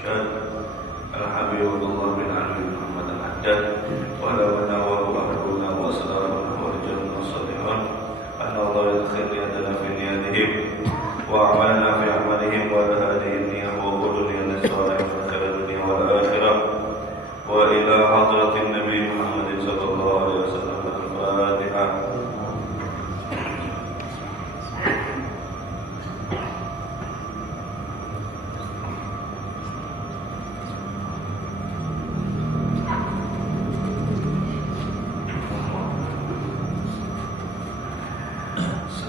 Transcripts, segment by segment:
الرشاد الحبيب الله بن علي بن محمد الحداد ولنا وهو أهلنا وأسرارنا ورجالنا الصالحون أن الله يدخل يدنا في نياتهم وأعمالنا في أعمالهم وعلى هذه النية وقدرنا للصالح من خير الدنيا والآخرة وإلى حضرة النبي محمد صلى الله عليه وسلم. الفاتحة.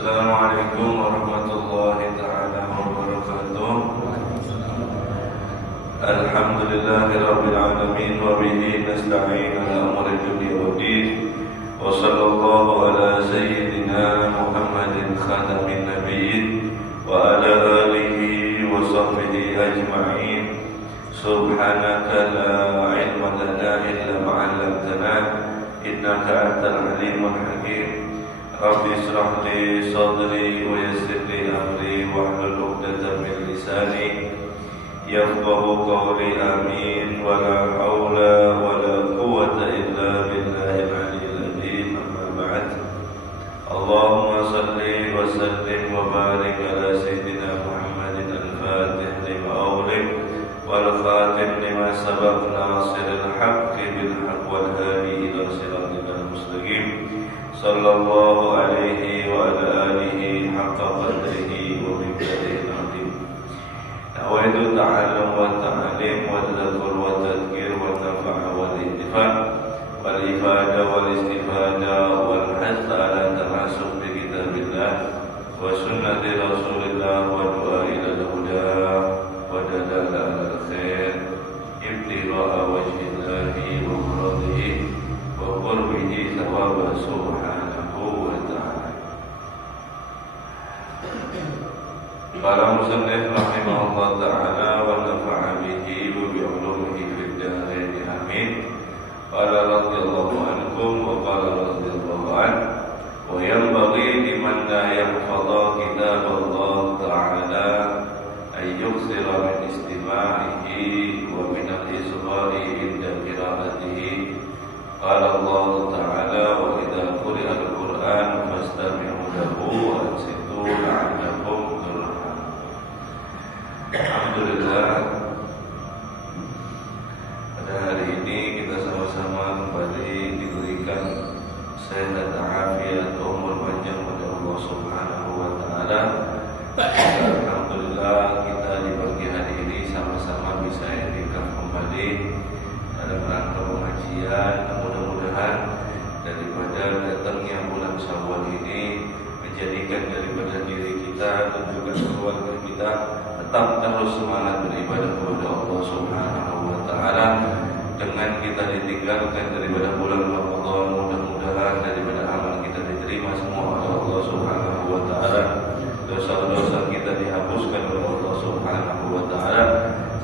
Assalamualaikum warahmatullahi ta'ala wabarakatuh. Alhamdulillahi rabbil alamin wa bihi nasta'in ala umuri dunya waddin wa sallallahu ala sayyidina Muhammadin khatamin nabiyyin wa ala alihi wa sahbihi ajma'in. Subhanaka la ilma lana illa ma 'allamtana innaka antal alimul hakim. Rabbi israh li sadri wa yassir li amri wahlul 'uqdatam min lisani yafqahu qawli. Amin. Wa la haula wa la quwwata illa billahil aliyyil azim. Amma ba'd. Allahumma salli wa sallim wa barik ala sayyidina Muhammadin al-fatih lima ughliq wal khatim lima sabaq nasiril haqqi bil haqq wal hadi ila siratal mustaqim. Sallallahu alaihi wa ala alihi haqqa qadrihi wa miqdarihi al-azim. Nawaitu ta'allum wa ta'alim wa tadabur wa tadhkir wa nafa'a wa intifa' wal ifada wal istifada wal hasa ala tamasuk bi kitabillah wa sunnati rasulillah wa du'a ila al-huda wa dalala al-khair ibtigha'a wajhillahi wa muradihi wa qurbihi thawaba subhanahu wa ta'ala. Qala musannif rahimahullah ta'ala wa nafa'a bihi wa bi'ulumihi fid dharain. Amin. Qala radhiyallahu ankum wa qala radhiyallahu an wa yanbaghi liman la yahfadha kitab Allah ta'ala ay yuksira min istima'ihi wa min al-isghari inda qira'atihi. Qala Allah ta'ala wa idza quri'a al-Qur'an fastami'u lahu wa ansitu la'allakum turhamun. Alhamdulillah, pada hari ini kita sama-sama kembali diberikan sehat afiat umur panjang oleh Allah Subhanahu wa taala. Alhamdulillah, kita di pagi hari ini sama-sama bisa iktikaf kembali dalam rangka pengajian. Mudah-mudahan daripada datangnya bulan Syawal ini menjadikan daripada diri kita dan juga keluarga kita tetap terus semangat beribadah kepada Allah Subhanahu wa taala. Dengan kita ditinggalkan daripada bulan Ramadan, mudah-mudahan daripada amal kita diterima semua oleh Allah Subhanahu wa taala. Dosa-dosa kita dihapuskan oleh Allah Subhanahu wa taala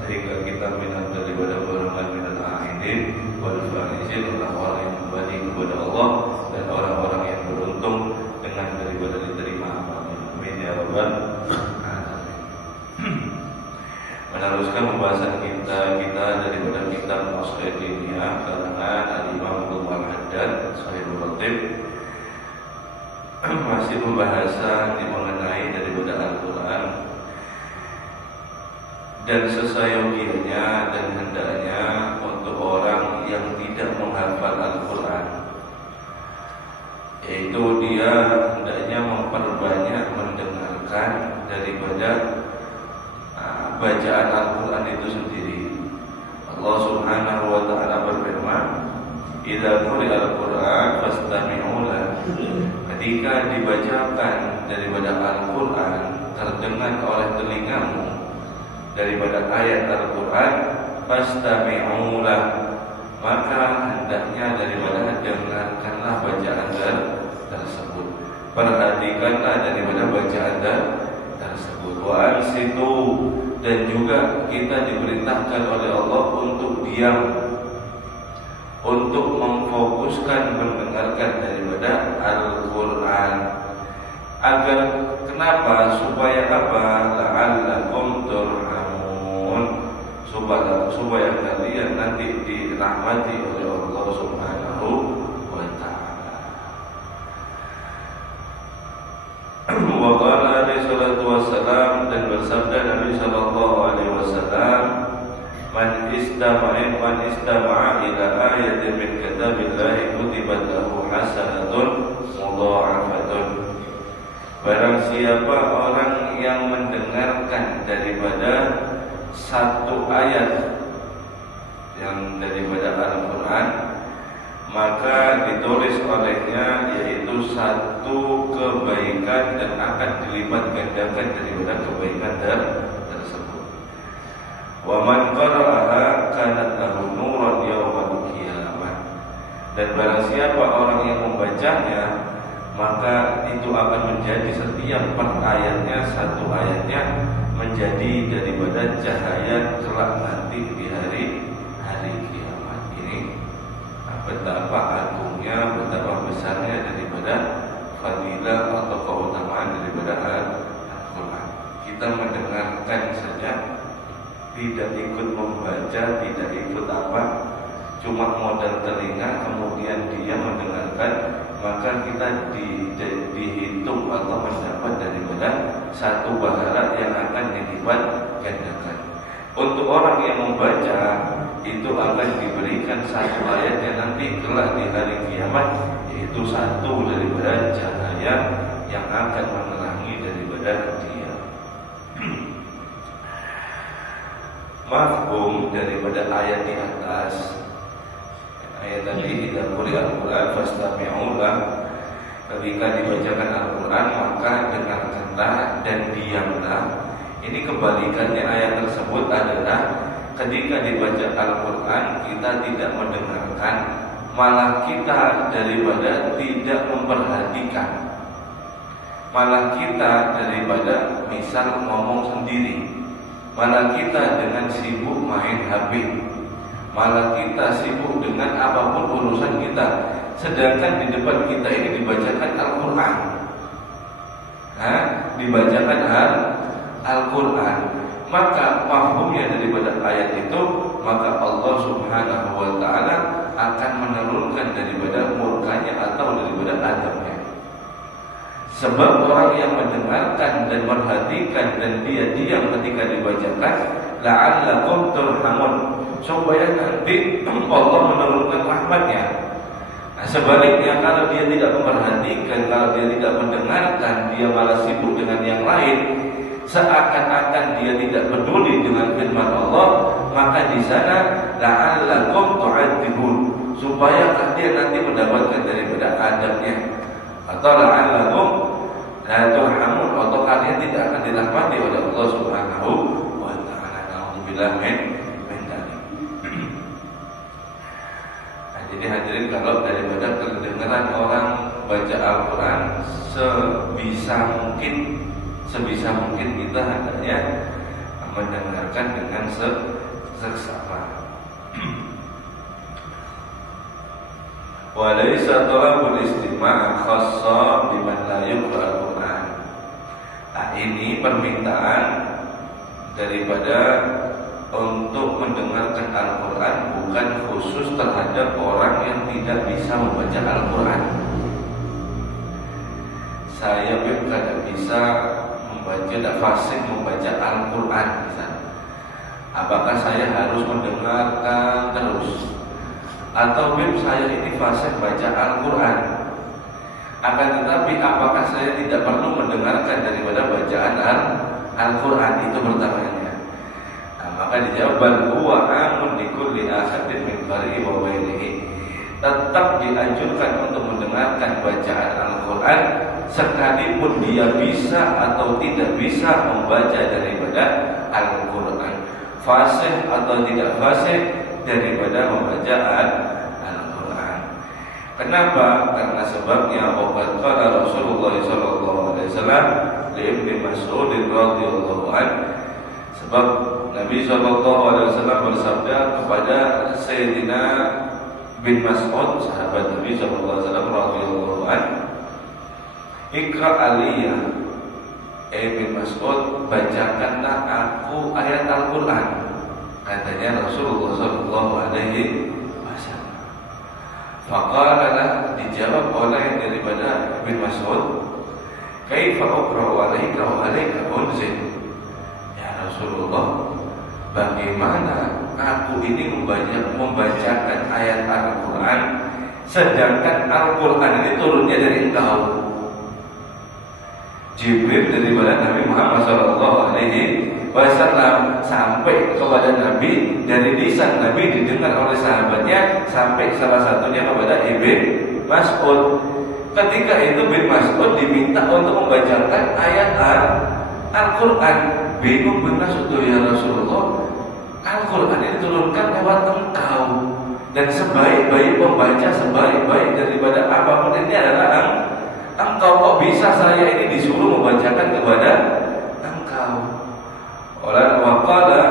sehingga kita minat daripada golongan minal a'idin wal faizin, orang-orang yang kembali kepada Allah dan orang-orang yang beruntung dengan daripada diterima amalnya. Amin ya rabbal alamin. Meneruskan pembahasan kita daripada kitab Al-Qaidiyah karangan Al-Imam Abu Al-Haddad Sahibul Ratib. Masih pembahasan mengenai daripada Al-Quran dan sesayogianya dan hendaknya untuk orang yang tidak menghafal Al-Quran, yaitu dia hendaknya memperbanyak mendengarkan daripada bacaan Al-Quran itu sendiri. Allah Subhanahu wa ta'ala berfirman, idza quri'a al-Qur'an fastami'u lahu. Ketika dibacakan daripada Al-Quran, terdengar oleh telingamu daripada ayat Al-Quran, fastami'u lahu, maka hendaknya daripada dengarkanlah bacaan tersebut, perhatikanlah daripada bacaan tersebut. Wa ansitu, dan juga kita diperintahkan oleh Allah untuk diam, untuk memfokuskan mendengarkan daripada Al-Quran. Agar kenapa? Supaya apa? La'allakum turhamun, supaya kalian nanti dirahmati oleh Allah Subhanahu wa taala. Wa qala alaihi salatu wassalam, dan bersabda Nabi sallallahu alaihi wasallam, man istama'a ila ayatin min kitabillahi kutibat lahu hasanatun mudha'afatun. Barang siapa orang yang mendengarkan daripada satu ayat yang daripada Al-Quran, maka ditulis olehnya yaitu satu kebaikan dan akan dilipat gandakan daripada kebaikan tersebut. Wa man qara'aha kanat lahu nuran yaumal qiyamah. Dan barang siapa orang yang membacanya, maka itu akan menjadi setiap per ayatnya, satu ayatnya menjadi daripada cahaya kelak nanti di hari kiamat. Ini betapa agungnya, betapa besarnya daripada fadilah atau keutamaan daripada Al-Quran. Kita mendengarkan saja, tidak ikut membaca, tidak ikut apa, cuma modal telinga, kemudian dia mendengarkan, maka kita dihitung atau mendapat daripada satu pahala yang akan dilipat gandakan. Untuk orang yang membaca, itu akan diberikan satu ayat yang nanti kelak di hari kiamat, yaitu satu daripada cahaya yang akan menerangi daripada dia. Mafhum daripada ayat di atas, ayat tadi, tidak boleh Al-Quran fastami'ulah, ketika dibacakan Al-Quran maka dengarkanlah dan diamlah. Ini kebalikannya ayat tersebut adalah ketika dibaca Al-Quran kita tidak mendengarkan, malah kita daripada tidak memperhatikan, malah kita daripada misal ngomong sendiri, malah kita dengan sibuk main HP, malah kita sibuk dengan apapun urusan kita, sedangkan di depan kita ini dibacakan Al-Quran, dibacakan Al-Quran. Maka mafhumnya daripada ayat itu, maka Allah Subhanahu wa ta'ala akan menurunkan daripada murkanya atau daripada adabnya. Sebab orang yang mendengarkan dan memperhatikan dan dia diam ketika dibacakan, la'allakum turhamun, supaya nanti Allah menurunkan rahmatnya. Nah, sebaliknya kalau dia tidak memperhatikan, kalau dia tidak mendengarkan, dia malah sibuk dengan yang lain, seakan-akan dia tidak peduli dengan firman Allah, maka di sana la'allakum tu'adzibun, supaya kalian nanti mendapatkan daripada adabnya, atau la'allakum la turhamun, atau kalian tidak akan dirahmati oleh Allah Subhanahu wa ta'ala. Alhamdulillah min dzalik. Nah, jadi hadirin, kalau daripada kedengaran orang baca Al-Quran, sebisa mungkin kita hendaknya mendengarkan dengan seksama. Walaysa talabul istima' khassa biman la yaqra al-Qur'an. Nah, ini permintaan daripada untuk mendengarkan Al-Quran bukan khusus terhadap orang yang tidak bisa membaca Al-Quran. Saya tidak bisa membaca, tidak fasih membaca Al-Quran misalnya. Apakah saya harus mendengarkan terus? Atau saya ini fasih baca Al-Quran, akan tetapi apakah saya tidak perlu mendengarkan daripada bacaan Al-Quran? Itu pertanyaannya. Nah, maka dijawab bal huwa amun likulli ahadin min qari'i wa ghairihi. Tetap dianjurkan untuk mendengarkan bacaan Al-Quran, sekalipun dia bisa atau tidak bisa membaca daripada Al-Quran, fasih atau tidak fasih daripada pembacaan Al-Quran. Kenapa? Karena sebabnya waqad qala Rasulullah sallallahu alaihi wasallam li Ibnu Mas'ud radhiyallahu anhu. Sebab Nabi sallallahu alaihi wasallam bersabda kepada Sayyidina bin Mas'ud, sahabat Nabi sallallahu alaihi wasallam radhiyallahu anhu, "Iqra aliyya, bin Mas'ud, bacakanlah aku ayat Al-Quran," kata sunnahnya Rasulullah sallallahu alaihi wasallam. Faqala, dijawab oleh daripada Ibn Mas'ud, kaifa aqra'u 'alaika wa 'alaika unzil? Ya Rasulullah, bagaimana aku ini membacakan ayat Al-Quran sedangkan Al-Quran ini turunnya dari engkau? Jibril daripada Nabi Muhammad SAW sampai kepada Nabi, dari lisan Nabi didengar oleh sahabatnya, sampai salah satunya kepada Ibn Mas'ud. Ketika itu Ibn Mas'ud diminta untuk membacakan ayat Al-Quran. Bingung Ibn Mas'ud, ya Rasulullah, Al-Quran ini diturunkan lewat engkau, dan sebaik-baik pembaca, sebaik-baik daripada apapun ini adalah engkau. Kok bisa saya ini disuruh membacakan kepada engkau? Oleh waqala,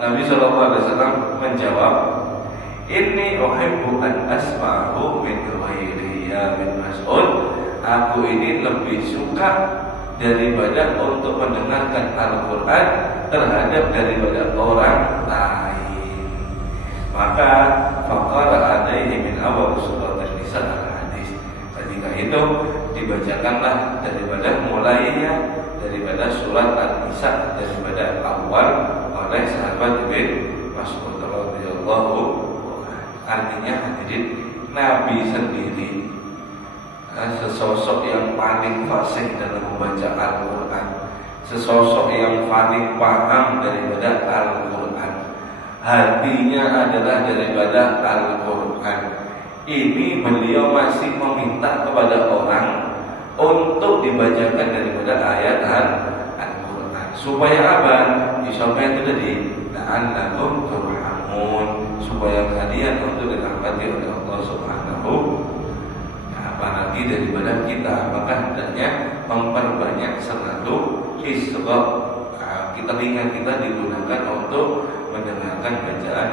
Nabi SAW menjawab, inni uhibbu an asma'hu min ghairi ya bin Mas'ud. Aku ini lebih suka daripada untuk mendengarkan Al-Quran terhadap daripada orang lain. Maka faqala alaihi min awal surat An-Nisa al-hadis. Ketika itu dibacakanlah daripada mulainya daripada surat An-Nisa, daripada awal oleh sahabat Ibn Mas'ud radhiyallahu anhu. Artinya hadirin, Nabi sendiri sesosok yang paling fasih dalam membaca Al-Quran, sesosok yang paling paham daripada Al-Quran, hatinya adalah daripada Al-Quran. Ini beliau masih meminta kepada orang untuk dibacakan daripada ayat Al-Quran. Supaya apa? Supaya itu tadi, la'allakum turhamun, supaya kalian untuk dirahmati oleh Allah Subhanahu. Apalagi daripada kita, maka hendaknya memperbanyak selalu isra. Kita ingat kita digunakan untuk mendengarkan bacaan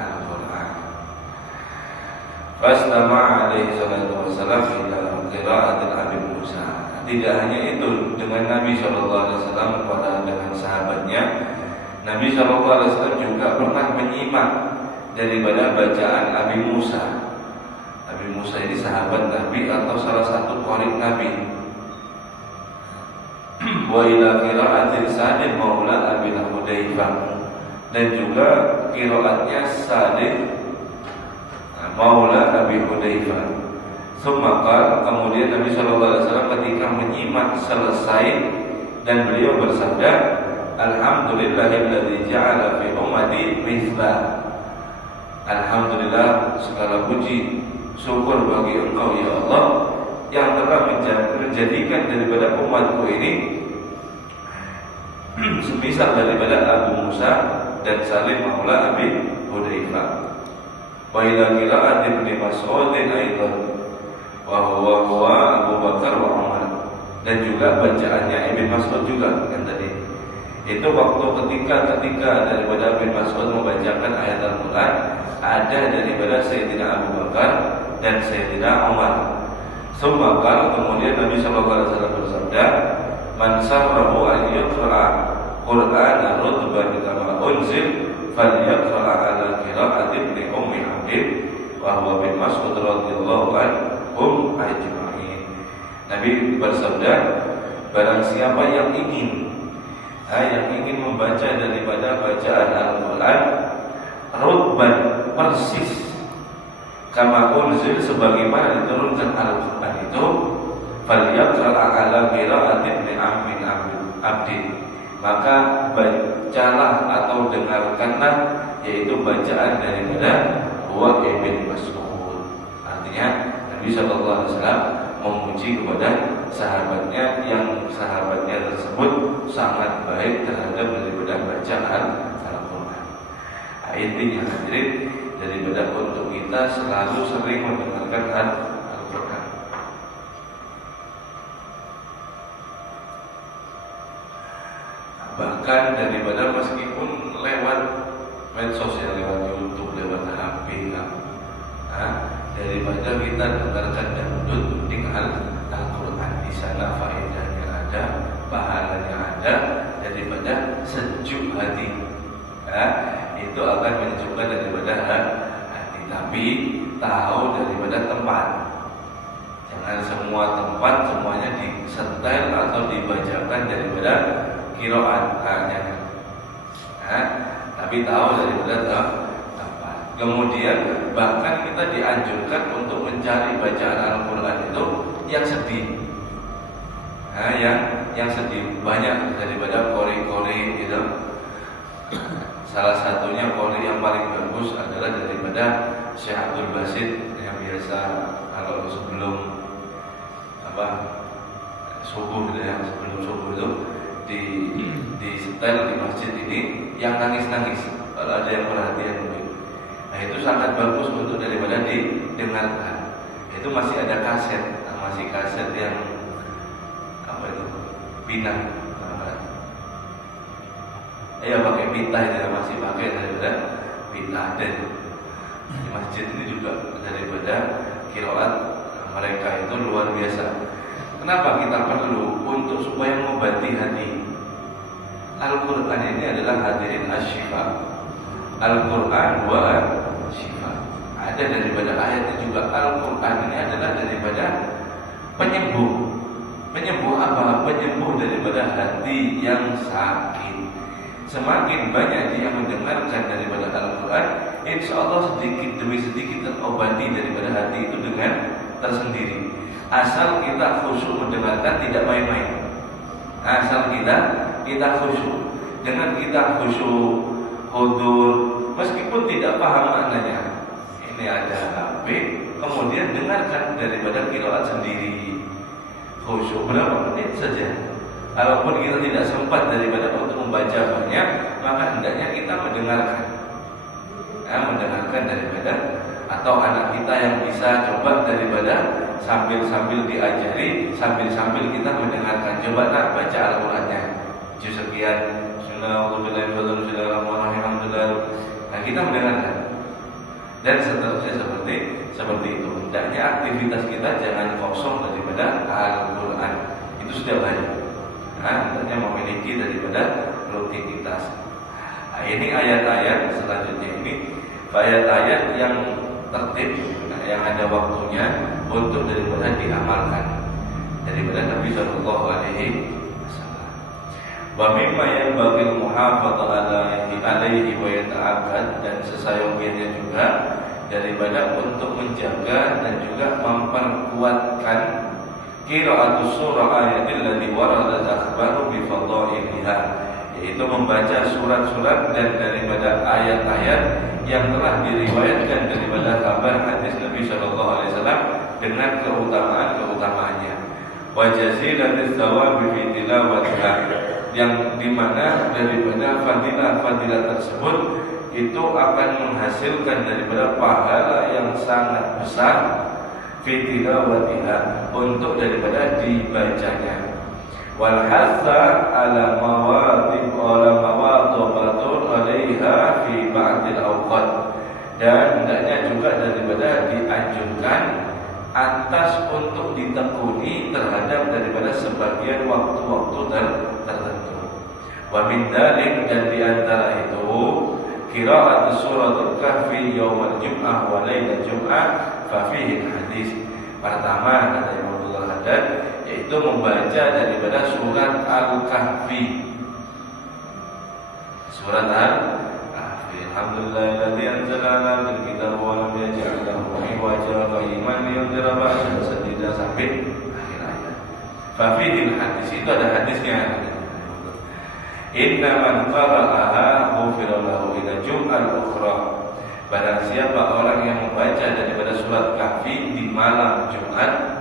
Al-Quran. Fastama'a alaihi salatu wassalam ila qira'atil Abi Musa. Tidak hanya itu, dengan Nabi SAW pada dengan sahabatnya, Nabi SAW juga pernah menyimak daripada bacaan Abi Musa. Abi Musa ini sahabat Nabi atau salah satu qari Nabi. Wa ila qira'atil Salim maula Abi Hudzaifah, dan juga qiraatnya Salim maula Abi Hudzaifah. Sumaqal, kemudian Nabi SAW ketika menyimak selesai dan beliau bersabda, alhamdulillahilladzi ja'ala fi ummati mithla. Alhamdulillah, segala puji syukur bagi Engkau ya Allah yang telah menjadikan daripada umatku ini semisal daripada Abu Musa dan Salim maula Abi Hudzaifah. Wa ila qira'at Ibn Mas'ud aidan wa huwa Abu Bakar wa Umar, dan juga bacaannya Ibn Mas'ud juga kan tadi. Itu waktu ketika daripada Ibn Mas'ud membacakan ayat Al-Quran, ada daripada Sayyidina Abu Bakar dan Sayyidina Umar. Sumaqal, kemudian Nabi SAW bersabda, man sarrahu an yaqra'a Qur'ana rutban kama unzil falyaqra' ala qira'ati ibni ummi Habib wa huwa bin Mas'ud radhiyallahu anhum ajma'in. Nabi bersabda, barang siapa yang ingin membaca daripada bacaan Al-Quran rutban, persis kama unzil, sebagaimana diturunkan Al-Quran itu, falyaqra' ala qira'ati ibni ammi abdi, maka bacalah atau dengarkanlah yaitu bacaan daripada Urwah bin Mas'ud. Artinya Nabi SAW memuji kepada sahabatnya yang sahabatnya tersebut sangat baik terhadap daripada bacaan Al-Quran. Intinya hadirin, daripada untuk kita selalu sering mendengarkan Al-Quran. Bahkan daripada meskipun lewat medsos, lewat YouTube, lewat HP, daripada kita dengarkan dangdut, mending Al-Quran. Di sana faedahnya ada, pahalanya ada, daripada sejuk hati. itu akan menunjukkan daripada hati, tapi tahu daripada tempat. Jangan semua tempat semuanya disetel atau dibacakan daripada qiraat, jangan. Tapi tahu daripada tempat. Kemudian bahkan kita dianjurkan untuk mencari bacaan Al-Quran itu yang sedih. Yang sedih banyak daripada qori gitu. Salah satunya qori yang paling bagus adalah daripada Syekh Abdul Basit yang biasa kalau sebelum subuh gitu ya, sebelum subuh itu di setel di masjid ini yang nangis-nangis. Kalau ada yang perhatian mungkin. Nah itu sangat bagus untuk daripada didengarkan. Itu masih ada kaset, masih kaset yang pinang. Pakai pita itu masih pakai daripada pita. Dan di masjid ini juga daripada qiraat mereka itu luar biasa. Kenapa kita perlu untuk supaya mengobati hati? Al-Quran ini adalah hadirin asyifa. Al-Quran wa syifa. Ada daripada ayatnya juga. Al-Quran ini adalah daripada penyembuh. Penyembuh apa? Penyembuh daripada hati yang sakit. Semakin banyak dia mendengarkan daripada Al-Quran, insya Allah sedikit demi sedikit terobati daripada hati itu dengan tersendiri. Asal kita khusyuk mendengarkan, tidak main-main. Asal kita khusyuk. Dengan kita khusyuk, hudur, meskipun tidak paham maknanya, ini ada HP, kemudian dengarkan daripada qiraat sendiri. Khusyuk berapa menit saja. Kalaupun kita tidak sempat daripada untuk membaca banyak, maka hendaknya kita mendengarkan. Mendengarkan daripada, atau anak kita yang bisa coba daripada sambil diajari, sambil kita mendengarkan. Coba nak baca Al-Qurannya juz sekian, Bismillahirrahmanirrahim. Nah kita mendengarkan. Dan seterusnya seperti itu. Hendaknya aktivitas kita jangan kosong daripada Al-Quran. Itu sudah banyak. Hendaknya memiliki daripada rutinitas. Ini ayat-ayat selanjutnya ini ayat-ayat yang tertib, yang ada waktunya untuk daripada diamalkan daripada Nabi Sallallahu Alaihi Wasallam. Wa mimma yanbaghi muhafadzatu alaihi wa yata'akkad, dan sesayogianya juga daripada untuk menjaga dan juga memperkuatkan qira'atus surah ayatil lati waradat akhbaru bi fadhailiha, yaitu membaca surat-surat dan daripada ayat-ayat yang telah diriwayatkan daripada kabar hadis Nabi Sallallahu Alaihi Wasallam dengan keutamaannya. Wa jazilatis thawabi fi tilawatiha, yang dimana daripada fadilah tersebut itu akan menghasilkan daripada pahala yang sangat besar fi tilawatiha, untuk daripada dibacanya. Wal hasa ala mawadhibatul alaiha fi ba'dil awqat, dan hendaknya juga daripada dianjurkan atas untuk ditekuni terhadap daripada sebagian waktu-waktu tertentu. Wa min dzalik, dan di antara itu qira'at suratul kahfi yaumul jum'ah wa lailatul jum'ah fa fihi hadis. Pertama kata Imam Abdul Haddad, yaitu membaca daripada surat Al-Kahfi. Surat Al-Kahfi. Alhamdulillahilladzi anzala 'alal kitaba wa lam yaj'al lahu 'iwaja qayyiman liyundhira ba'san shadidan sampai akhir ayat. Fa fihi hadis, itu ada hadisnya. Inna man qara'aha ghufira lahu ila jum'al ukhra. Barang siapa orang yang membaca daripada surat Kahfi di malam Jumat,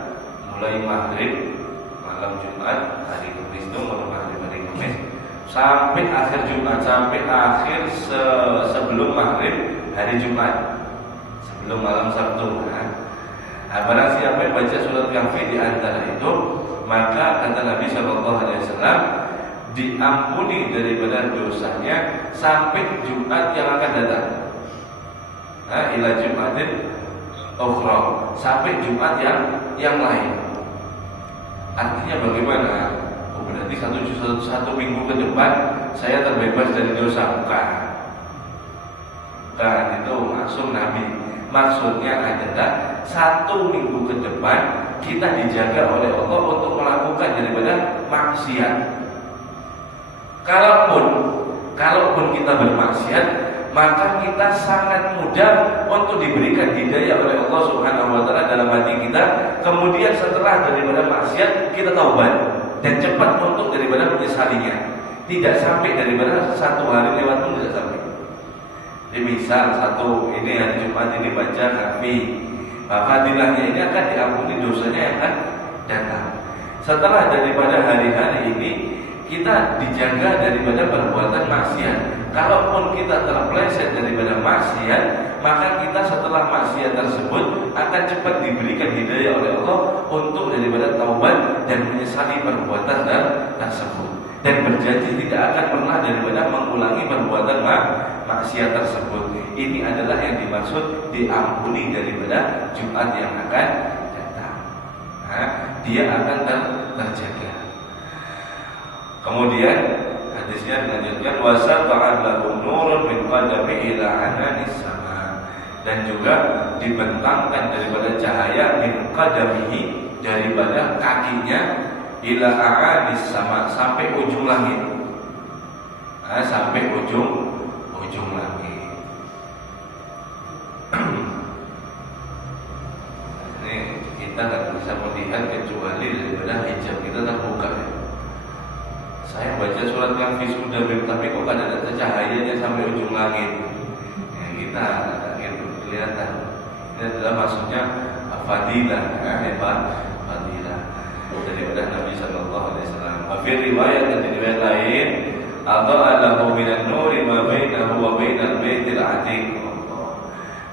mulai maghrib malam Jumat, hari Kamis itu mulai maghrib hari Kamis sampai akhir Jumat, sampai akhir sebelum maghrib hari Jumat, sebelum malam Sabtu. Barang siapa yang baca surat Kahfi di antara itu, maka kata Nabi Sallallahu Alaihi Wasallam, diampuni daripada dosanya sampai Jumat yang akan datang. Ila Jumatin ukhra, sampai Jumat yang lain. Artinya bagaimana? Berarti satu minggu ke depan saya terbebas dari dosa. Bukan. Bukan, itu maksud Nabi. Maksudnya adalah 1 minggu ke depan kita dijaga oleh Allah untuk melakukan daripada maksiat. Kalaupun kita bermaksiat, maka kita sangat mudah untuk diberikan hidayah oleh Allah Subhanahu wa taala dalam hati kita. Kemudian setelah daripada maksiat kita taubat dan cepat untuk daripada menyesalinya. Tidak sampai daripada 1 hari lewat pun tidak sampai. Jadi misal ini hari Jumat ini baca kafi, maka fadilahnya ini akan diampuni dosanya yang akan datang. Setelah daripada hari-hari ini kita dijaga daripada perbuatan maksiat. Kalaupun kita terpeleset daripada maksiat, maka kita setelah maksiat tersebut akan cepat diberikan hidayah oleh Allah untuk daripada taubat dan menyesali perbuatan tersebut. Dan berjanji tidak akan pernah daripada mengulangi perbuatan maksiat tersebut. Ini adalah yang dimaksud diampuni daripada Jumat yang akan datang. Dia akan terjaga. Kemudian hadisnya dilanjutkan wasata'an lahu nurun min qadami ila ananis sama, dan juga dibentangkan daripada cahaya min qadamihi, daripada kakinya, ila ananis sama, sampai ujung langit. Sampai ujung langit. Ini kita nggak bisa melihat kecuali daripada hijab kita terbuka. Saya baca surat Kahfi sudah, tapi kok ada cahayanya sampai ujung langit. Ya, kita kelihatan. Ini adalah maksudnya fadilah, fadilah daripada Nabi Sallallahu Alaihi Wasallam. Fi riwayat dan riwayat lain, adalah minan nuri ma bainahu wa bainal baitil atiq.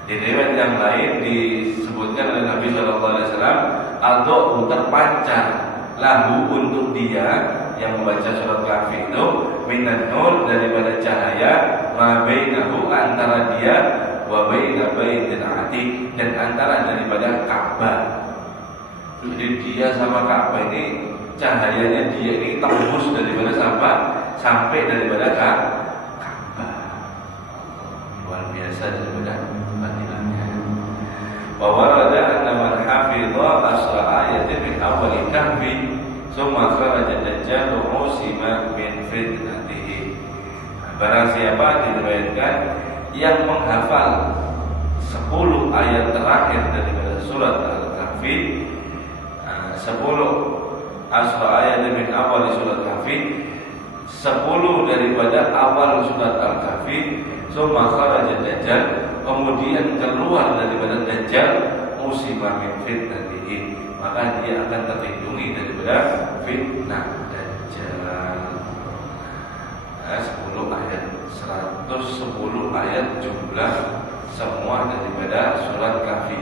Di riwayat yang lain disebutkan oleh Nabi Sallallahu Alaihi Wasallam, atau terpancar lahu untuk dia yang membaca surat Kahfi itu, minan nur, daripada cahaya, ma bainahu, antara dia, wa baina baitil atiq, dan antara daripada Ka'bah. Jadi dia sama Ka'bah ini cahayanya dia ini tembus daripada sampai daripada Ka'bah. Luar biasa daripada fadilahnya. Wa warada anna man hafidha asra ayatin min awal Kahfi summa kharaja dajjal musima min fitnatihi. Barang siapa diriwayatkan yang menghafal 10 ayat terakhir daripada surat Al-Kahfi, 10 asra ayat min awal surat Kahfi, 10 daripada awal surat Al-Kahfi, summa kharaja dajjal, kemudian keluar daripada dajjal, musima min fitnatihi, maka dia akan terlindungi daripada fitnah dajjal. 10 ayat, 110 ayat jumlah semua daripada surat Kahfi,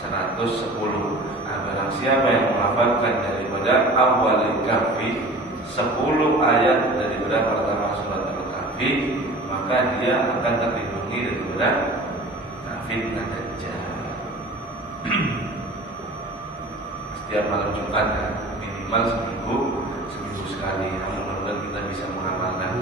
110. Barang siapa yang menghafalkan daripada awal Kahfi 10 ayat daripada pertama surat Al-Kahfi, maka dia akan terlindungi daripada fitnah dajjal. Setiap malam Jumat minimal seminggu sekali. Mudah-mudahan kita bisa mengamalkan.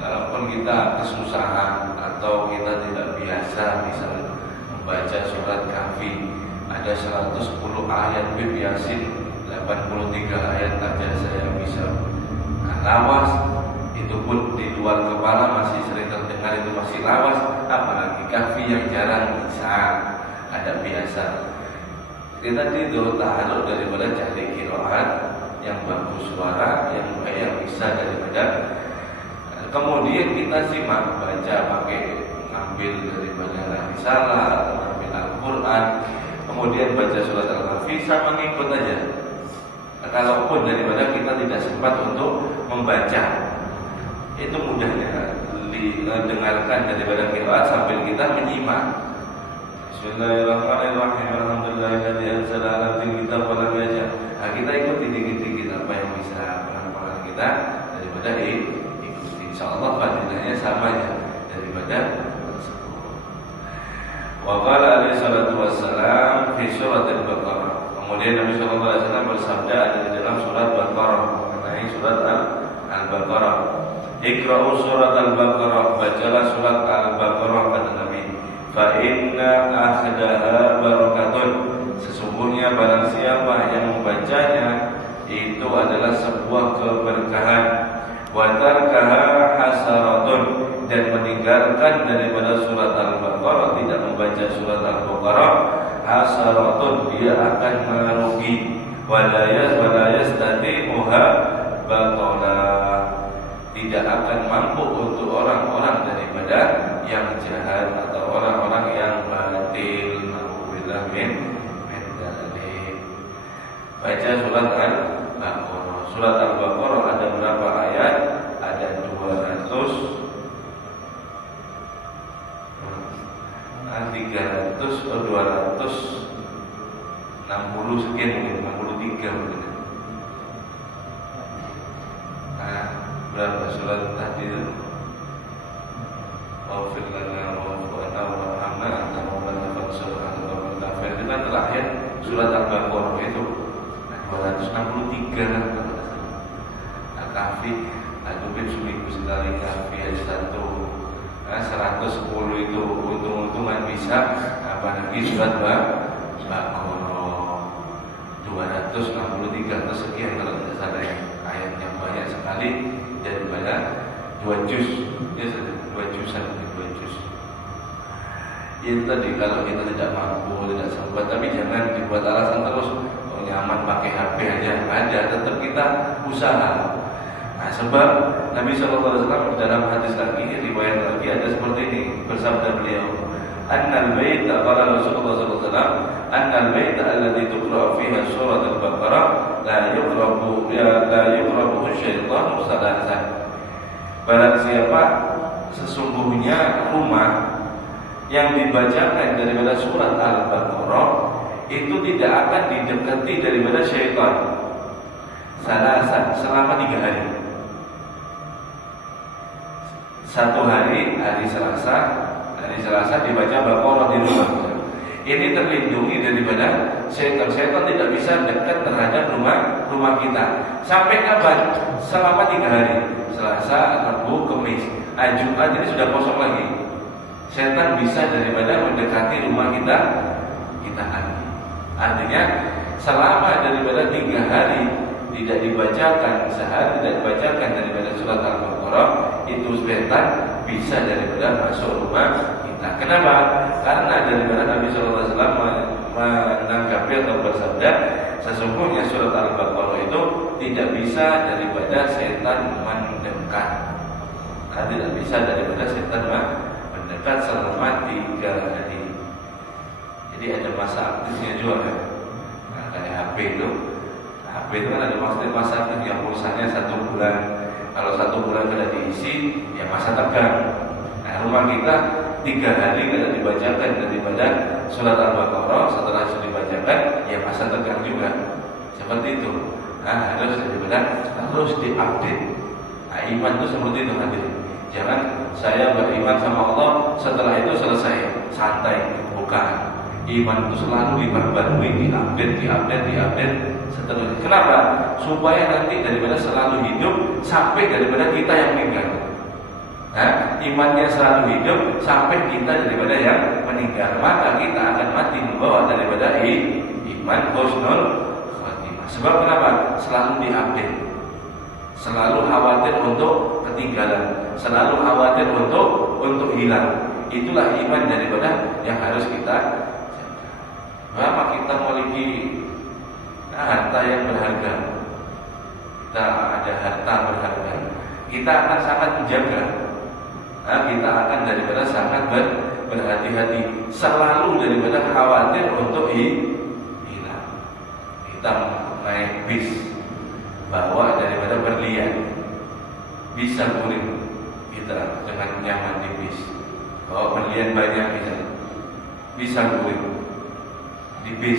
Kalaupun kita kesusahan atau kita tidak biasa misalnya membaca surat Kahfi, ada 110 ayat, Bib Yasin 83 ayat aja saya bisa lawas. Itu pun di luar kepala masih sering terdengar, itu masih lawas. Apalagi Kahfi yang jarang bisa, ada biasa. Kita tidur tahaluk daripada cari qiraat yang bagus suara, yang bisa daripada. Kemudian kita simak baca pakai ngambil daripada risalah atau ngambil Al-Quran, kemudian baca surat Al-Kahfi sama ngikut aja. Kalaupun daripada kita tidak sempat untuk membaca, itu mudahnya dengarkan daripada qiraat sambil kita menyimak. Bismillahirrahmanirrahim. Alhamdulillahilladzi anzala 'alal kitab wa lam yaj'al. Kita ikuti dikit-dikit apa yang bisa penghafal kita daripada ikuti. Insyaallah fadilahnya sama ya daripada tersebut. Wa qala alaihi salatu wassalam fi surat Al-Baqarah. Kemudian Nabi sallallahu alaihi wasallam bersabda ada di dalam surat Baqarah, mengenai surat Al-Baqarah. Iqra'u surat Al-Baqarah, bacalah surat adalah sebuah keberkahan. Wa tarkaha hasaratun, dan meninggalkan daripada surat Al-Baqarah, tidak membaca surat Al-Baqarah, hasaratun, dia akan merugi. Wala yastati'uha batala, tidak akan mampu untuk orang-orang daripada yang jahat atau orang-orang yang batil. Alhamdulillah min dzalik. Baca surat Al-Baqarah. Surat Al-Baqarah ada berapa ayat? Ada 300 atau 260 sekian, mungkin 63 mungkin. Berapa surat tadi itu? Wafir lana wa'fu'ana wa'hamna anta maulana fansurna al-qawmal kafir. Itu kan terakhir surat Al-Baqarah itu 263 lah. Al-Kahfi, Al-Tubin seminggu sekali, Kahfi ada 110 itu untung-untungan bisa. Apalagi surat Baqarah 263 atau sekian kalau tidak salah ya. Ayat yang banyak sekali daripada 2 juz. Ya, 2 juzan. Itu tadi kalau kita tidak mampu, tidak sempat, tapi jangan dibuat alasan terus. Oh, nyaman pakai HP aja. Ada, tetap kita usaha. Nah, sebab Nabi SAW dalam hadis lagi, riwayat lagi ada seperti ini, bersabda beliau, Annal baita, qala Rasulullah SAW, Annal baita alladhi tuqra'u fiha surat Al-Baqarah la yuqrabu syaitan salasan. Barang siapa sesungguhnya rumah yang dibacakan daripada surat Al-Baqarah itu tidak akan didekati daripada syaitan salasan, selama 3 hari. Satu hari, hari Selasa dibaca Baqarah di rumah. Ini terlindungi daripada syaitan. Syaitan tidak bisa dekat terhadap rumah kita. Sampai kapan? Selama 3 hari. Selasa, Rabu, Kamis. Jumat ini sudah kosong lagi. Syaitan bisa daripada mendekati rumah kita lagi. Artinya selama daripada 3 hari tidak dibacakan, sehari tidak dibacakan daripada surat Al-Baqarah, itu syaitan bisa daripada masuk rumah kita. Kenapa? Karena daripada Nabi SAW menanggapi atau bersabda, sesungguhnya surat Al-Baqarah itu tidak bisa daripada syaitan mendekat. Tidak bisa daripada syaitan mendekat selama 3 hari. Jadi ada masa aktifnya juga kan. Nah, kayak HP itu kan ada masa aktif yang pulsanya 1 bulan. Kalau 1 bulan sudah diisi, ya masa tegang. Nah, rumah kita 3 hari kalau dibacakan daripada surat Al-Baqarah, setelah itu dibacakan, ya masa tegang juga. Seperti itu. Nah, harus diupdate. Nah, iman itu seperti itu hadir. Jangan saya beriman sama Allah, setelah itu selesai, santai. Bukan. Iman itu selalu diperbarui, diupdate seterusnya. Kenapa? Supaya nanti daripada selalu hidup sampai daripada kita yang meninggal. Nah, imannya selalu hidup sampai kita daripada yang meninggal. Maka kita akan mati membawa daripada iman husnul khatimah. Sebab kenapa? Selalu diupdate. Selalu khawatir untuk ketinggalan, selalu khawatir untuk hilang. Itulah iman daripada yang harus kita jaga. Bahwa kita memiliki harta yang berharga, kita ada harta berharga, kita akan sangat menjaga. Nah, kita akan daripada sangat berhati-hati, selalu daripada khawatir untuk hilang. Kita naik bis, bawa daripada berlian, bisa guling kita dengan nyaman di bis. Bawa berlian banyak bisa guling di bis.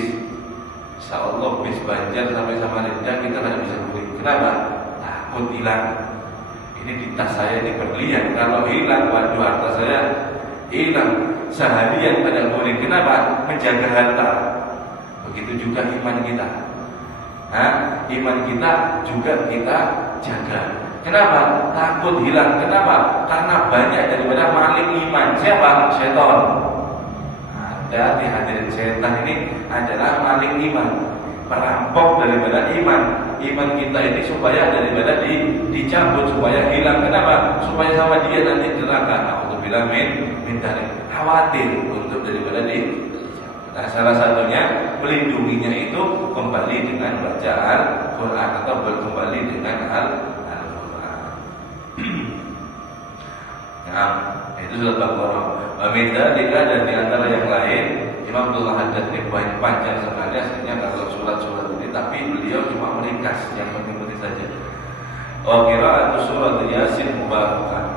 Insya Allah bis Banjar sampai Samarinda kita tidak bisa guling. Kenapa? Takut hilang. Ini di tas saya ini berlian, kalau hilang, waduh harta saya hilang. Seharian pada guling. Kenapa? Menjaga harta. Begitu juga iman kita. Iman kita juga kita jaga. Kenapa? Takut hilang. Kenapa? Karena banyak daripada maling iman. Siapa? Setan. Hati-hati hadirin, setan ini adalah maling iman, perampok daripada iman. iman kita ini supaya daripada dicabut, supaya hilang. Kenapa? Supaya sama dia nanti neraka. Alhamdulillah min dzalik. Khawatir untuk daripada dicabut. Nah, salah satunya melindunginya itu kembali dengan baca Al-Quran atau kembali dengan Al-Quran. Nah, itu surat Baqarah. Meminta tidak, dan di antara yang lain, Imam Abdullah Haddad ini banyak panjang sekali aslinya kalau surat-surat ini, tapi beliau cuma meringkas yang penting-penting saja. Qira'atu surat Yasin mubarakah,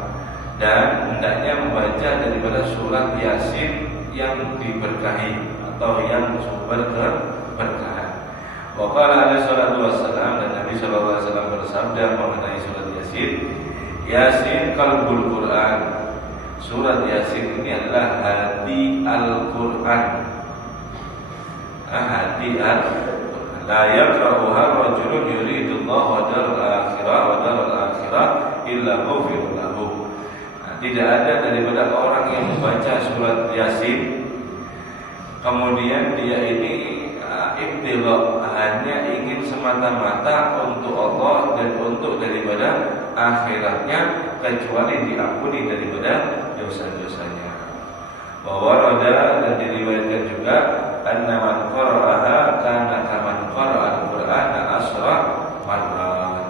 dan hendaknya membaca daripada surat Yasin yang diberkahi atau yang sumber keberkahan. Wa qala alaihi salatu wassalam, dan Nabi sallallahu alaihi wasallam bersabda mengenai surat Yasin, Yasin qalbul Quran. Surat Yasin ini adalah hati Al-Quran. Hati Al-Quran. La yaqra'uha rajulun yuridullah wa daral akhirah illa ghufira lahu. Tidak ada daripada orang yang membaca surat Yasin kemudian dia ini ibtigha, hanya ingin semata-mata untuk Allah dan untuk daripada akhiratnya, kecuali diampuni daripada dosa-dosanya. Bahwa ada dan diriwayatkan juga anna man qara'aha kana kaman qara'a al-Qur'ana asra marrat.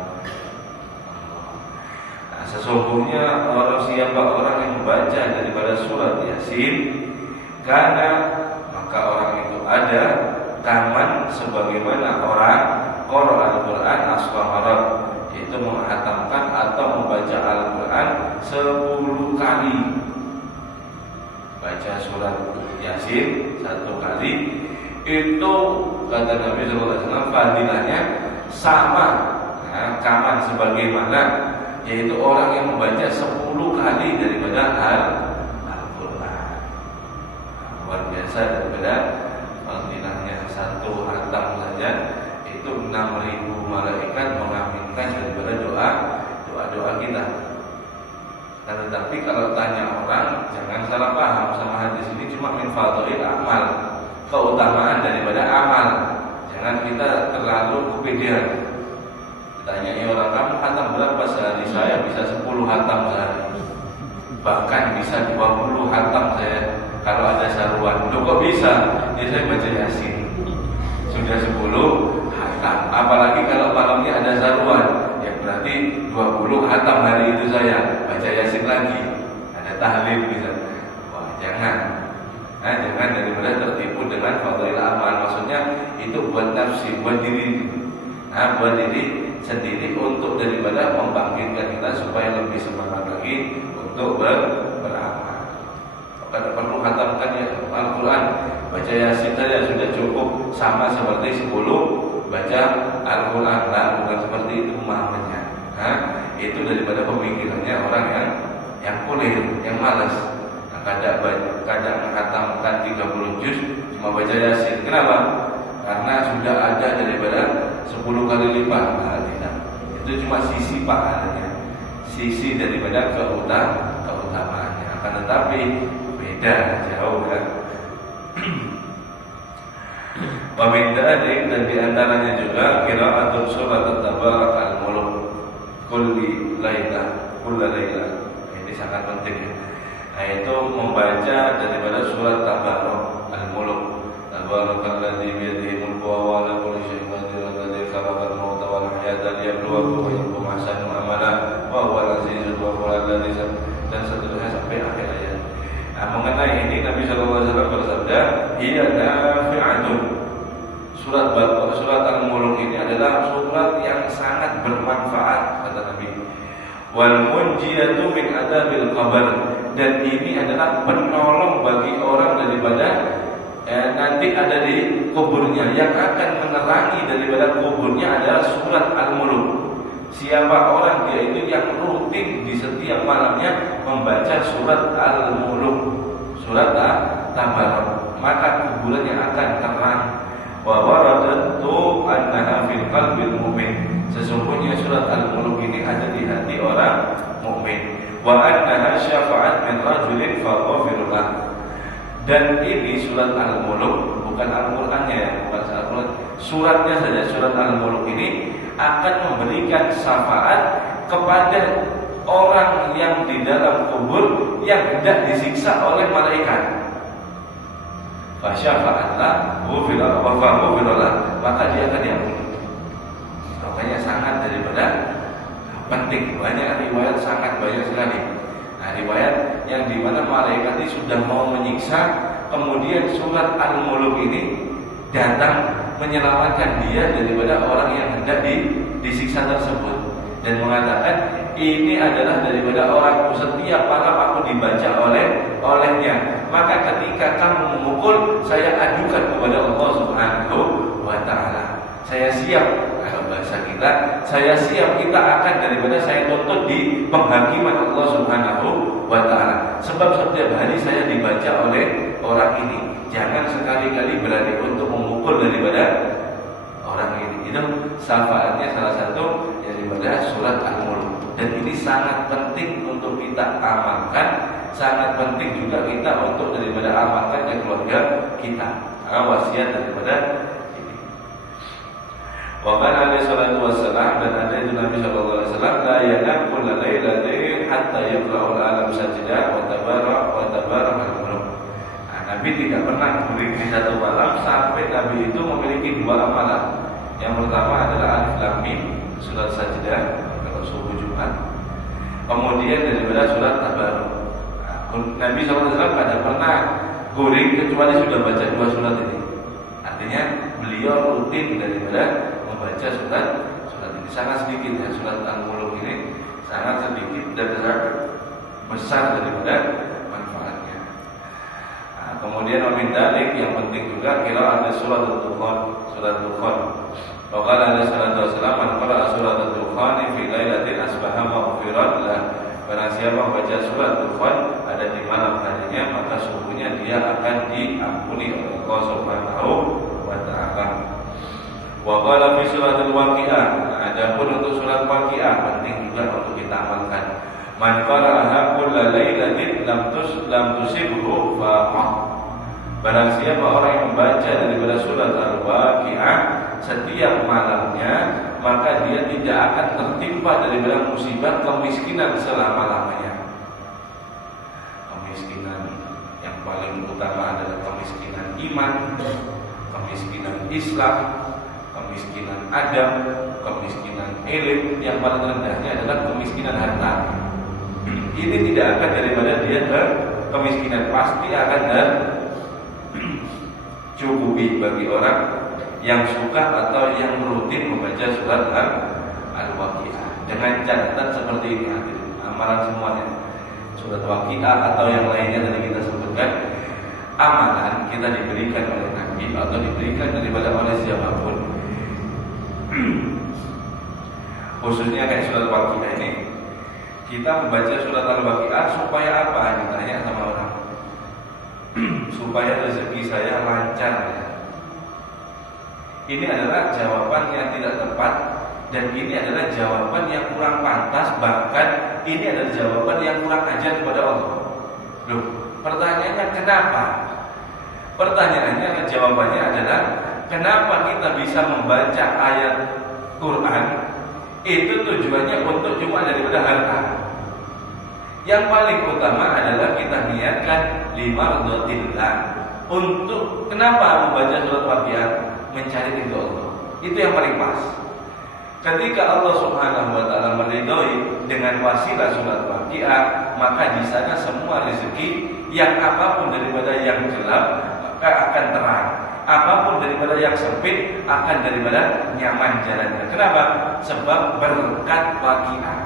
Nah, sesungguhnya siapa orang yang membaca daripada surat Yasin, karena maka orang itu ada taman sebagaimana orang qara'a al-Qur'an asra marrat, yaitu menghatamkan atau membaca Al-Quran 10 kali. Baca surat Yasin 1 kali itu kata Nabi SAW fadilahnya sama kaman sebagaimana, yaitu orang yang membaca 10 kali daripada Al-Quran. Luar biasa daripada fadilahnya. 1 hatam saja itu 6.000 malaikat mengaminkan daripada doa kita. Dan tetapi kalau tanya orang, jangan salah paham sama hadis ini cuma min fadhil amal, keutamaan daripada amal. Jangan kita terlalu kepedean. Tanyanya orang, kamu khatam berapa sehari? Saya bisa 10 khatam sehari, bahkan bisa 20 khatam saya kalau ada saruan. Loh kok bisa? Ya saya baca Yasin sudah 10 khatam. Apalagi kalau malamnya ada saruan, ya berarti 20 khatam hari itu saya baca Yasin lagi. Ada tahlil bisa. Wah, jangan. Jangan daripada tertipu dengan fadhil amal. Maksudnya itu buat nafsi, buat diri. Buat diri sendiri untuk daripada membangkitkan kita supaya lebih semangat lagi untuk beramal. Kalau perlu khatamkan ya Al-Quran, baca Yasin saja sudah cukup, sama seperti 10 baca Al-Quran. Bukan seperti itu pemahamannya. Itu daripada pemikirannya orang yang kulir, yang malas. Kadang menghatamkan 30 juz cuma baca Yasin. Kenapa? Karena sudah ada daripada 10 kali lipat. Tidak. Itu cuma sisi pahalanya, sisi daripada keutamaannya. Akan tetapi beda jauh kan. Pemindahnya dan diantaranya juga qira'atul surat Tabarak al-Mulk kulli lailah. Ini sangat penting ya. Yaitu membaca daripada surat Tabarak al-Mulk. Tabarakalladzi biyadihi mulku wa ala kulli syai'in qadir, alladzi khalaqal mauta wal hayata liyabluwakum ayyukum ahsanu amala wa huwal azizul ghafur, alladzi, dan seterusnya sampai akhir ayat. Mengenai ini Nabi sallallahu alaihi wasallam bersabda, "Hiya nafi'atun." Surat Al-Mulk ini adalah surat yang sangat bermanfaat kata Nabi. Wal munjiyatu min adabil qabr, dan ini adalah penolong bagi orang daripada nanti ada di kuburnya. Yang akan menerangi daripada kuburnya adalah surat Al-Mulk. Siapa orang dia itu yang rutin di setiap malamnya membaca surat Al-Mulk, surat Tabarak, maka kuburannya akan terang. Wa waradatu annaha fil qalbil mu'min, sesungguhnya surat Al-Mulk ini ada di hati orang mukmin. Wa annaha syafa'at min rajulin faghfir lahu, dan ini surat Al-Mulk bukan Al-Qur'annya ya, bukan Al-Qur'an, suratnya saja surat Al-Mulk ini akan memberikan syafaat kepada orang yang di dalam kubur yang hendak disiksa oleh malaikat. Fasyafa'atlah wafa'ufirolah, maka dia akan diampuni. Makanya sangat daripada penting, banyak riwayat, sangat banyak sekali. Nah, riwayat yang dimana malaikat ini sudah mau menyiksa, kemudian surat Al-Mulk ini datang menyelamatkan dia daripada orang yang hendak disiksa tersebut, dan mengatakan ini adalah daripada orang setiap malam aku dibaca olehnya. Maka ketika kamu memukul, saya adukan kepada Allah Subhanahu wa Ta'ala. Saya siap, kalau bahasa kita, saya siap, kita akan daripada saya tuntut di penghakiman Allah Subhanahu wa Ta'ala. Sebab setiap hari saya dibaca oleh orang ini. Jangan sekali-kali berani untuk memukul daripada orang ini. Itu syafaatnya salah satu daripada surat Al-Mulk. Dan ini sangat penting untuk kita amalkan. Sangat penting juga kita untuk daripada amalkan ke keluarga kita. Wasiat daripada ini. Wa kana alaihi salatu wassalam, dan ada itu Nabi sallallahu alaihi wasallam, la yanam kulla lailatin hatta yaqra'ul alam sajdah wa tabarak al-mulk. Nabi tidak pernah berikan satu malam sampai Nabi itu memiliki dua amalan. Yang pertama adalah Alif Lam Mim, surat Sajdah kalau subuh Jumat. Kemudian daripada surat Tabarak. Nabi SAW tidak pernah guring kecuali sudah baca dua surat ini. Artinya beliau rutin daripada membaca surat ini. Sangat sedikit ya, surat Al-Mulk ini sangat sedikit dan sangat besar daripada manfaatnya. Nah, kemudian wamin dalik yang penting juga kira ada surat Al-Dukhan. Wakala alaihi salatu wassalam, man qara'a surat Al-Dukhan fi lailatin asbaha maghfiran lah. Barang siapa membaca surat Dukhan ada di malam harinya, maka sungguhnya dia akan diampuni oleh Allah Subhanahu wa Ta'ala. Wa qala fi surat Al-Waqi'ah, adapun untuk surat Waqi'ah penting juga untuk kita amalkan. Man qara'aha kulla lailatin lam tusibhu faqah. Barang siapa orang yang membaca daripada surat Al-Waqi'ah setiap malamnya, maka dia tidak akan tertimpa daripada musibah kemiskinan selama-lamanya. Kemiskinan yang paling utama adalah kemiskinan iman, kemiskinan Islam, kemiskinan adab, kemiskinan ilmu. Yang paling rendahnya adalah kemiskinan harta. Ini tidak akan daripada dia ke kemiskinan, pasti akan cukupi bagi orang yang suka atau yang rutin membaca surat Al-Waqi'ah. Dengan catatan seperti ini, amalan semuanya surat Waqi'ah atau yang lainnya tadi kita sebutkan, amalan kita diberikan oleh Nabi atau diberikan daripada oleh siapapun. Khususnya kayak surat Waqi'ah ini, kita membaca surat Al-Waqi'ah supaya apa? Ditanya sama orang. Supaya rezeki saya lancar ya. Ini adalah jawaban yang tidak tepat, dan ini adalah jawaban yang kurang pantas, bahkan ini adalah jawaban yang kurang ajar kepada Allah. Loh, pertanyaannya kenapa? Pertanyaannya, jawabannya adalah kenapa kita bisa membaca ayat Quran itu tujuannya untuk cuma daripada harta. Yang paling utama adalah kita niatkan limardotillah. Untuk kenapa membaca surat Waqi'ah? Mencari ridho Allah. Itu yang paling pas. Ketika Allah Subhanahu wa Ta'ala meridhoi dengan wasilah surat Waqi'ah, maka di sana semua rezeki yang apapun daripada yang gelap maka akan terang, apapun daripada yang sempit akan daripada nyaman jalannya. Kenapa? Sebab berkat Waqi'ah.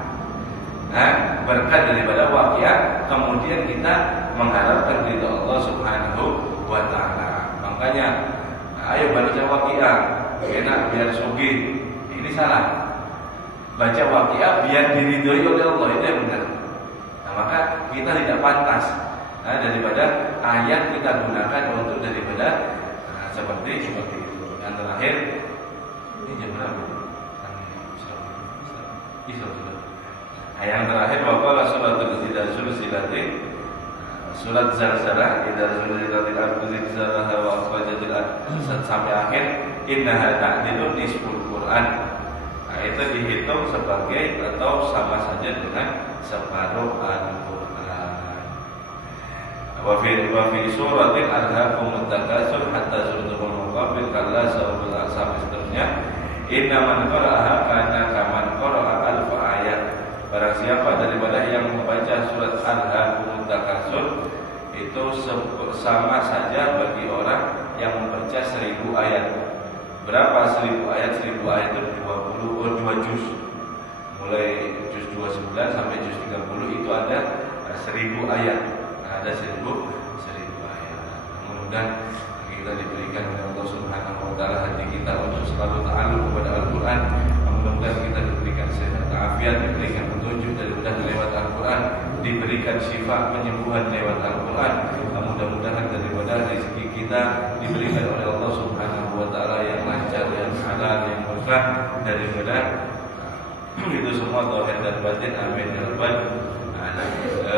Nah, berkat daripada Waqi'ah, kemudian kita mengharapkan ridho Allah Subhanahu wa Ta'ala. Makanya ayo baca Waqi'ah, enak biar sugih. Ini salah. Baca Waqi'ah biar diridhoi oleh Allah, itu yang benar. Nah, maka kita tidak pantas daripada ayat kita gunakan untuk daripada seperti itu. Yang terakhir ini jam berapa? Yang terakhir waqala suratul silati, surat Zalzalah, idza zulzilatil ardu zilzalaha wa akhrajatil ardu sampai akhir, innaha ta'dilu nisful Quran. Nah, itu dihitung sebagai atau sama saja dengan separuh Al-Quran. Wa fi suratin alhaakumut takatsur hatta zurtumul maqabir kalla sawfal sampai seterusnya. Inna man qara'aha kana kaman qara'a alfa ayat. Barang siapa daripada yang membaca surat Alhaakumut Takatsur itu sama saja bagi orang yang membaca 1000 ayat. Berapa 1000 ayat? 1000 ayat itu 2 juz. Mulai juz 29 sampai juz 30 itu ada 1000 ayat. Ada 1000 ayat. Mudah-mudahan kita diberikan oleh Allah Subhanahu wa taala hati kita untuk selalu ta'alluq kepada Al-Qur'an. Mudah-mudahan kita diberikan sehat afiat, diberikan petunjuk dari lewat Al-Quran, diberikan syifa penyembuhan lewat Al-Quran. Mudah-mudahan daripada rezeki kita diberikan oleh Allah Subhanahu wa taala yang lancar, yang halal, yang berkah daripada itu semua zahir dan batin. Amin ya rabbal alamin.